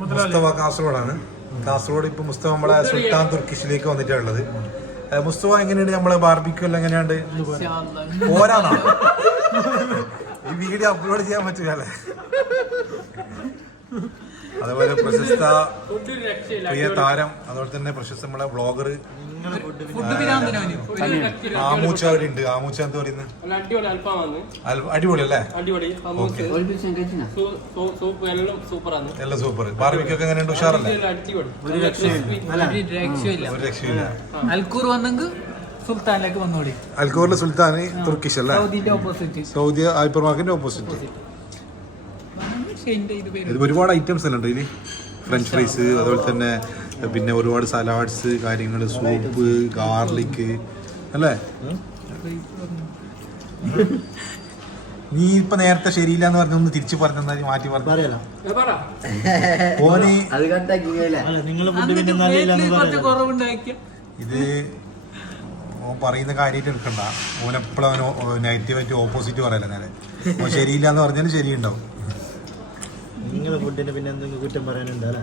മുസ്തഫ കാസർഗോഡാണ്. കാസർഗോഡ് ഇപ്പൊ മുസ്തഫ നമ്മളെ സുൽത്താൻ തുർക്കിഷിലേക്ക് വന്നിട്ടുള്ളത്. മുസ്തഫ എങ്ങനെയുണ്ട് നമ്മളെ ബാർബിക്യൂ എല്ലാം എങ്ങനെയുണ്ട്? പോരാന്നാ ഈ വീഡിയോ അപ്ലോഡ് ചെയ്യാൻ പറ്റില്ല. അതുപോലെ പ്രശസ്ത പ്രിയ താരം, അതുപോലെ തന്നെ പ്രശസ്ത നമ്മളെ ബ്ലോഗർ ആമൂച്ച അവിടെ ഉണ്ട്. ആമൂച്ച എന്താ പറയുന്നത്? അടിപൊളി അല്ലേ? എല്ലാം സൂപ്പർ. ബാർബിക്യൂ ഒക്കെ എങ്ങനെയുണ്ട്? ഉഷാറല്ലേ? ഒരു രക്ഷയില്ല. അൽക്കൂർ വന്നെങ്കിൽ സുൽത്താനിലേക്ക് വന്നോളി. അൽക്കൂറിലെ സുൽത്താൻ തുർക്കിഷ് അല്ലേ? സൗദി ഹൈപ്പർ മാർക്കറ്റിന്റെ ഓപ്പോസിറ്റ്. ഇത് ഒരുപാട് ഐറ്റംസ് അല്ലേ ഉണ്ട് ഇതില്. ഫ്രഞ്ച് ഫ്രൈസ്, അതുപോലെ തന്നെ പിന്നെ ഒരുപാട് സലാഡ്സ് കാര്യങ്ങൾ, സൂപ്പ്, ഗാർലിക് അല്ലേ? നീ ഇപ്പൊ നേരത്തെ ശരിയില്ല എന്ന് പറഞ്ഞ ഒന്ന് തിരിച്ചു പറഞ്ഞാൽ മാറ്റി പറഞ്ഞു. ഇത് ഓൻ പറയുന്ന കാര്യമായിട്ട് എടുക്കണ്ട. ഓനെപ്പോഴും അവന് നെഗറ്റീവായിട്ട് ഓപ്പോസിറ്റ് പറയല. നേരെ ഓൻ ശരിയില്ല എന്ന് പറഞ്ഞാലും ശരിയുണ്ടാവും. നിങ്ങളെ ഫുഡിന് പിന്നെ എന്തെങ്കിലും കുറ്റം പറയാനുണ്ടല്ലേ?